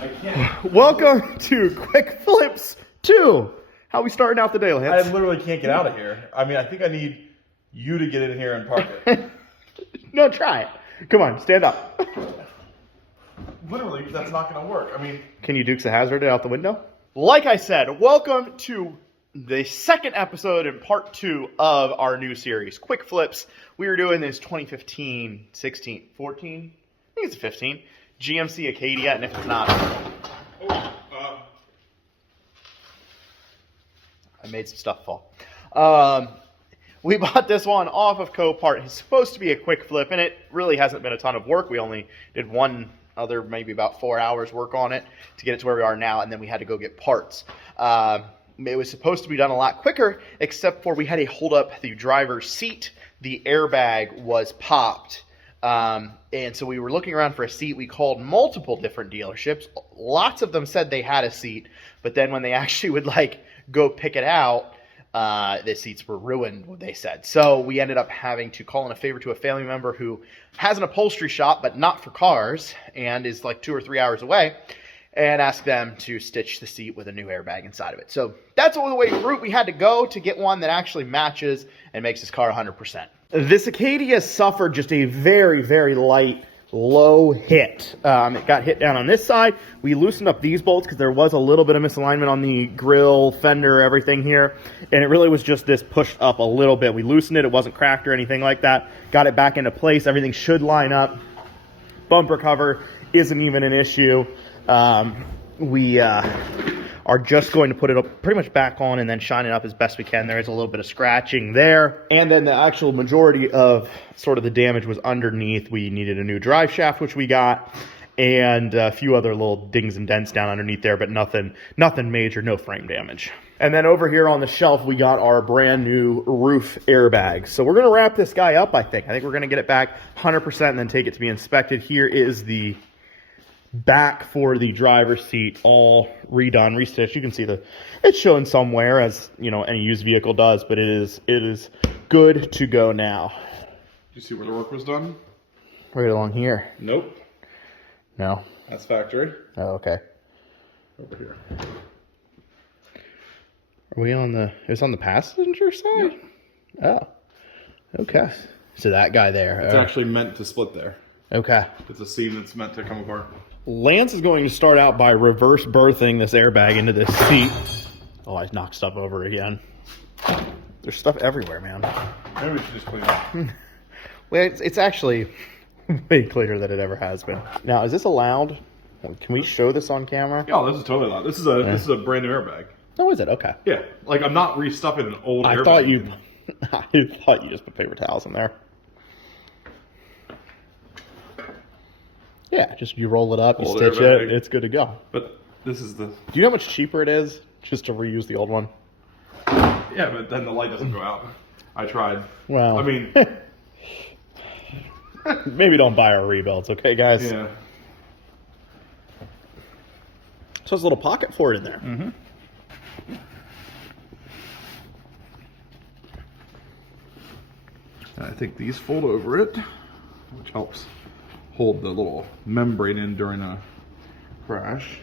I can't. Welcome to Quick Flips 2. How we starting out the day, Lance? I literally can't get out of here. I mean, I think I need you to get in here and park it. No, try it. Come on, stand up. Literally, that's not going to work. I mean, Can you Dukes of Hazzard it out the window? Like I said, welcome to the second episode and part 2 of our new series, Quick Flips. We were doing this 2015, 16, 14? I think it's 15. GMC Acadia, and if it's not... I made some stuff fall. We bought this one off of Copart. It's supposed to be a quick flip, and it really hasn't been a ton of work. We only did one other, maybe about 4 hours work on it to get it to where we are now, and then we had to go get parts. It was supposed to be done a lot quicker, except for we had to hold up the driver's seat. The airbag was popped. And so we were looking around for a seat. We called multiple different dealerships. Lots of them said they had a seat, but then when they actually would go pick it out, the seats were ruined, they said. So we ended up having to call in a favor to a family member who has an upholstery shop, but not for cars, and is like 2 or 3 hours away, and ask them to stitch the seat with a new airbag inside of it. So that's the route we had to go to get one that actually matches and makes this car 100%. This Acadia suffered just a very, very light, low hit. It got hit down on this side. We loosened up these bolts because there was a little bit of misalignment on the grill, fender, everything here. And it really was just this pushed up a little bit. We loosened it. It wasn't cracked or anything like that. Got it back into place. Everything should line up. Bumper cover isn't even an issue. We are just going to put it up pretty much back on and then shine it up as best we can. There is a little bit of scratching there. And then the actual majority of sort of the damage was underneath. We needed a new drive shaft, which we got, and a few other little dings and dents down underneath there, but nothing major, no frame damage. And then over here on the shelf, we got our brand new roof airbag. So we're going to wrap this guy up, I think. I think we're going to get it back 100% and then take it to be inspected. Here is the back for the driver's seat, all redone, restitched. You can see it's showing somewhere, as you know any used vehicle does, but it is good to go now. you see where the work was done? Right along here. Nope. No. That's factory. Oh, okay. Over here. Are we on the? It's on the passenger side. Yeah. Oh. Okay. So that guy there. It's actually meant to split there. Okay. It's a seam that's meant to come apart. Lance is going to start out by reverse berthing this airbag into this seat. Oh, I knocked stuff over again. There's stuff everywhere, man. Maybe we should just clean it up. Well, it's actually way cleaner than it ever has been. Now, is this allowed? Can we show this on camera? Yeah, this is totally allowed. This is a brand new airbag. Oh, is it? Okay. Yeah, like I'm not restuffing an old airbag. I thought you just put paper towels in there. Yeah, just you roll it up, you stitch it, it's good to go. But this is the... Do you know how much cheaper it is just to reuse the old one? Yeah, but then the light doesn't go out. I tried. Well, I mean... maybe don't buy our rebuilds, okay, guys? Yeah. So there's a little pocket for it in there. Mm-hmm. I think these fold over it, which helps hold the little membrane in during a crash.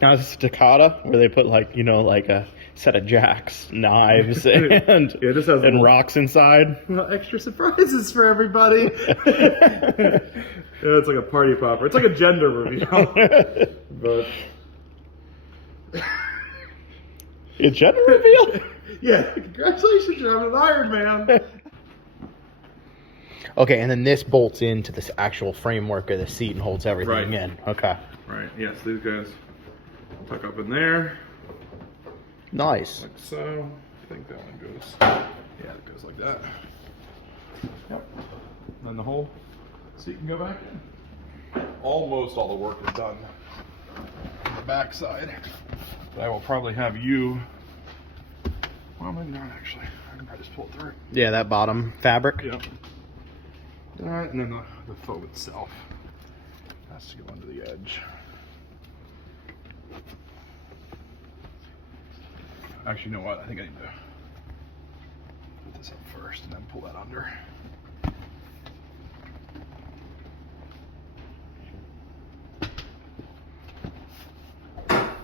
Now, is this a Takata where they put a set of jacks, knives, and yeah, this has and rocks inside? Well, extra surprises for everybody. Yeah, it's like a party popper. It's like a gender reveal. But a gender reveal? Yeah, congratulations, you're having an Iron Man. Okay, and then this bolts into this actual framework of the seat and holds everything in. Okay. Right, yes, these guys tuck up in there. Nice. Like so. I think that one goes, yeah, it goes like that. Yep. Then the whole seat can go back in. Almost all the work is done on the back side. But I will probably have you, well, maybe not actually. I can probably just pull it through. Yeah, that bottom fabric. Yep. That, and then the foam itself has to go under the edge. Actually, you know what? I think I need to put this up first and then pull that under.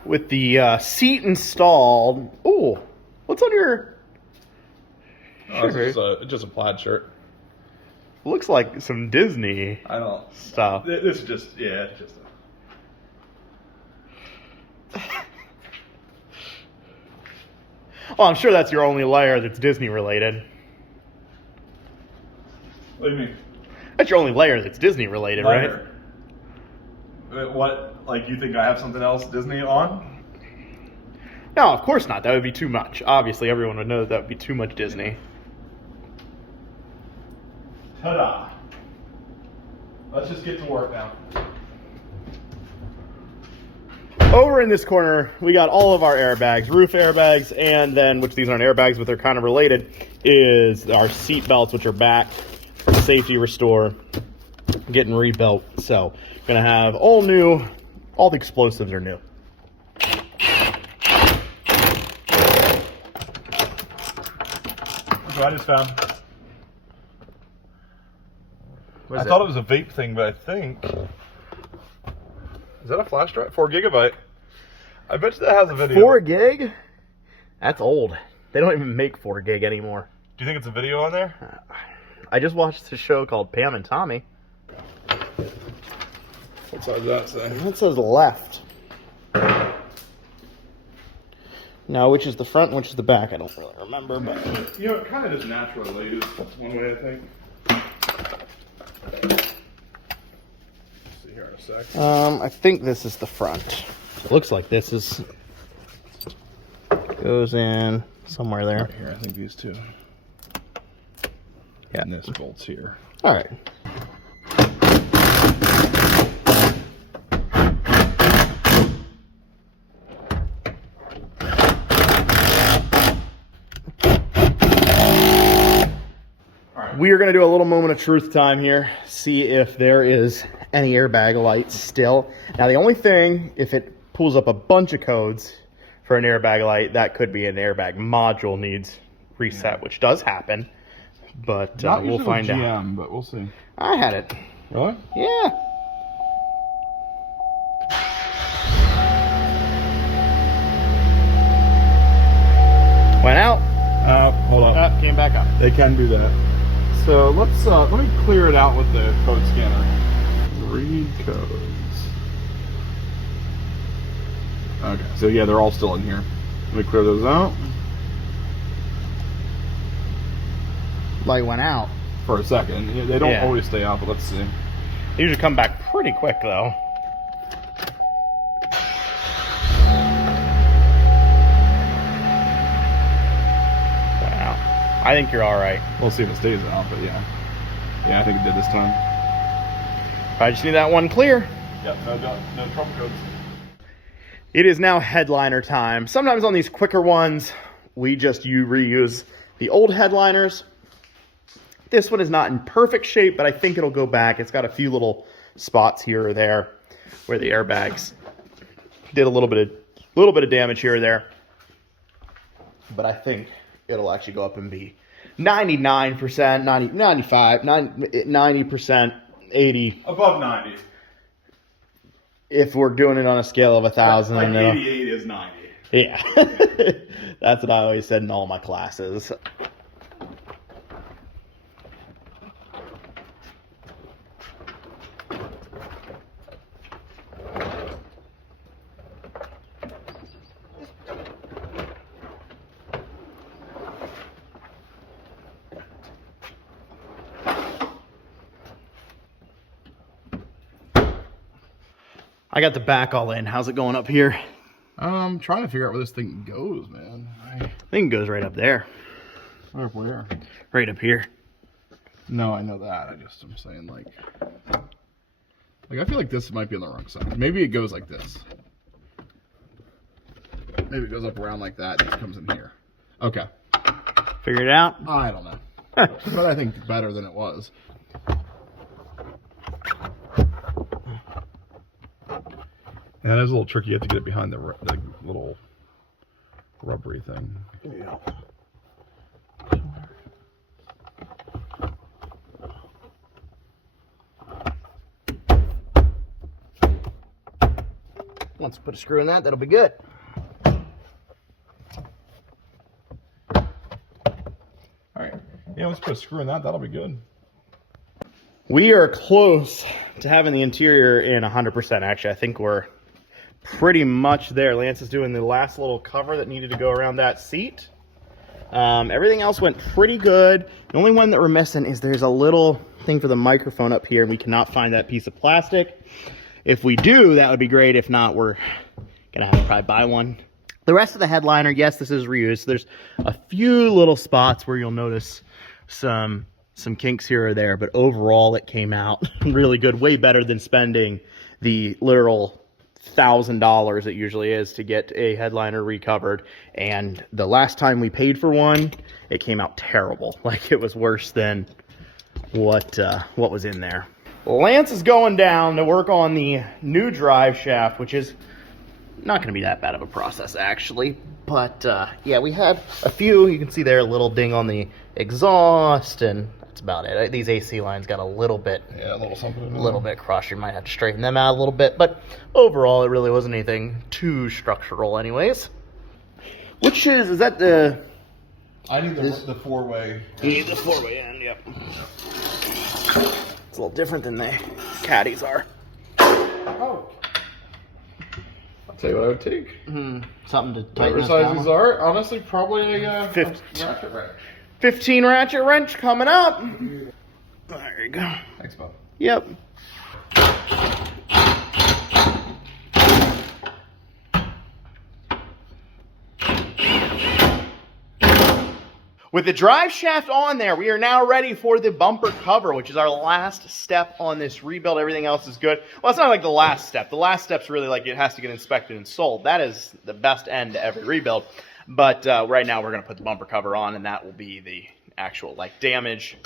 with the seat installed. Oh, what's on your shirt? It's just a plaid shirt. Looks like some Disney I don't stuff. This is just it's just. Well, I'm sure that's your only layer that's Disney related. What do you mean? That's your only layer that's Disney related, right? What? Like, you think I have something else Disney on? No, of course not. That would be too much. Obviously, everyone would know that would be too much Disney. Ta-da! Let's just get to work now. Over in this corner, we got all of our airbags, roof airbags, and then, which these aren't airbags, but they're kind of related, is our seat belts, which are back, safety restore, getting rebuilt. So, gonna have all new, all the explosives are new. So I just found. What I is thought it was a vape thing, but I think. Is that a flash drive? 4 gigabyte. I bet you that has a video. 4 gig? That's old. They don't even make 4 gig anymore. Do you think it's a video on there? I just watched a show called Pam and Tommy. What side does that say? It says left. Now, which is the front and which is the back, I don't really remember, but... You know, it kind of just naturally lays one way, I think. See here in a sec. I think this is the front. It looks like this is... goes in somewhere there. Right here, I think these two. Yeah. And this bolts here. All right. We are going to do a little moment of truth time here. See if there is any airbag lights still. Now, the only thing, if it pulls up a bunch of codes for an airbag light, that could be an airbag module needs reset, which does happen. But we'll find out. GM, but we'll see. I had it. Really? Yeah. Went out. Hold on. Came back up. They can do that. So let's let me clear it out with the code scanner. Read codes. Okay, so yeah, they're all still in here. Let me clear those out Light went out. for a second. They don't always stay out, but let's see. They usually come back pretty quick, though. Wow. I think you're all right. We'll see if it stays out, but yeah. Yeah, I think it did this time. I just need that one clear. Yep, no trouble codes. It is now headliner time. Sometimes on these quicker ones, we just reuse the old headliners. This one is not in perfect shape, but I think it'll go back. It's got a few little spots here or there where the airbags did a little bit of damage here or there. But I think it'll actually go up and be 99%, 90, 95, 90%, 80. Above 90. If we're doing it on a scale of 1,000. Like 88 is 90. Yeah. That's what I always said in all my classes. I got the back all in. How's it going up here? I'm trying to figure out where this thing goes, man. I think it goes right up there. Where? Right up here. No, I know that. I'm saying like I feel like this might be on the wrong side. Maybe it goes like this. Maybe it goes up around like that and just comes in here. Okay. Figure it out? I don't know. But I think better than it was. Yeah, that's a little tricky. You have to get it behind the little rubbery thing. Yeah. Once we put a screw in that, that'll be good. All right. Yeah, let's put a screw in that. That'll be good. We are close to having the interior in 100%. Actually, I think we're pretty much there. Lance is doing the last little cover that needed to go around that seat. Everything else went pretty good. The only one that we're missing is there's a little thing for the microphone up here, and we cannot find that piece of plastic. If we do, that would be great. If not, we're gonna have to probably buy one. The rest of the headliner, yes, this is reused. There's a few little spots where you'll notice some kinks here or there, but overall it came out really good, way better than spending the literal $1,000 it usually is to get a headliner recovered. And the last time we paid for one, it came out terrible. Like, it was worse than what was in there. Lance is going down to work on the new drive shaft, which is not going to be that bad of a process, actually. But yeah, we had a few. You can see there a little ding on the exhaust, and that's about it. These AC lines got a little bit, Yeah, a little something. a little bit crushed. You might have to straighten them out a little bit, but overall, it really wasn't anything too structural, anyways. Which is that the? I need the four-way. You need the four-way end. Yep. It's a little different than the caddies are. Oh. I'll tell you what I would take. Something to Whatever tighten this size down. these are, honestly, probably a 50. ratchet wrench. 15 ratchet wrench coming up. There you go. Thanks, bud. Yep. With the drive shaft on there, we are now ready for the bumper cover, which is our last step on this rebuild. Everything else is good. Well, it's not like the last step. The last step's really like it has to get inspected and sold. That is the best end to every rebuild. But right now we're going to put the bumper cover on, and that will be the actual like damage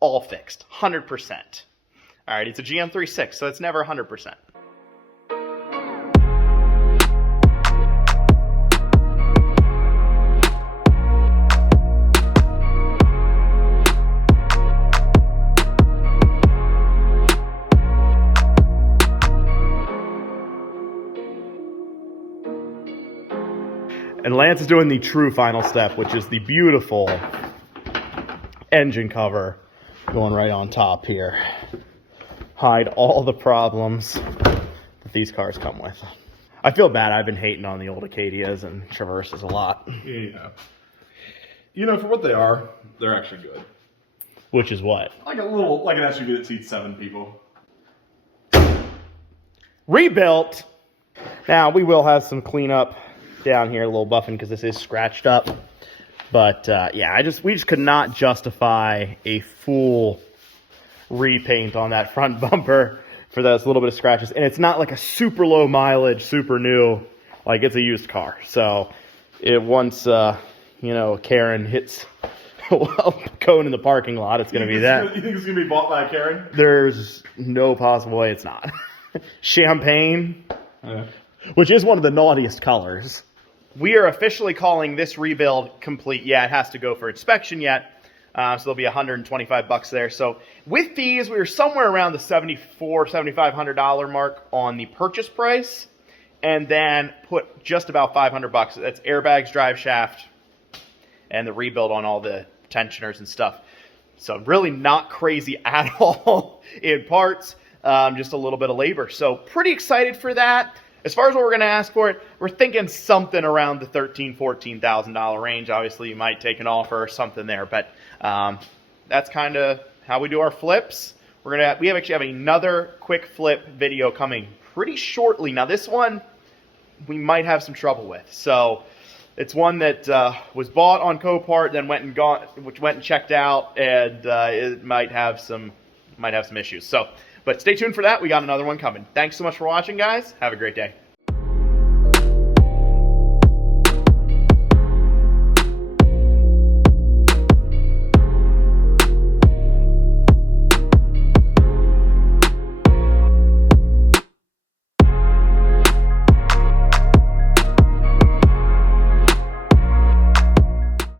all fixed, 100%. All right, it's a GM36, so it's never 100%. And Lance is doing the true final step, which is the beautiful engine cover going right on top here. Hide all the problems that these cars come with. I feel bad. I've been hating on the old Acadias and Traverses a lot. Yeah. You know, for what they are, they're actually good. Which is what? Like an SUV that seats 7 people. Rebuilt. Now, we will have some cleanup down here, a little buffing because this is scratched up. But yeah, we just could not justify a full repaint on that front bumper for those little bit of scratches. And it's not like a super low mileage, super new, like it's a used car. So it once Karen hits a cone in the parking lot, it's going to be that. You think it's going to be bought by a Karen? There's no possible way it's not. Champagne, Yeah. which is one of the naughtiest colors. We are officially calling this rebuild complete. Yeah, it has to go for inspection yet. So there'll be $125 there. So with fees, we were somewhere around the $7,500 mark on the purchase price. And then put just about $500. That's airbags, drive shaft, and the rebuild on all the tensioners and stuff. So really not crazy at all in parts. Just a little bit of labor. So pretty excited for that. As far as what we're going to ask for it, we're thinking something around the $13,000, $14,000 range. Obviously, you might take an offer or something there, but that's kind of how we do our flips. We actually have another quick flip video coming pretty shortly. Now, this one we might have some trouble with. So it's one that was bought on Copart, then went and checked out, and it might have some issues. So. But stay tuned for that. We got another one coming. Thanks so much for watching, guys. Have a great day.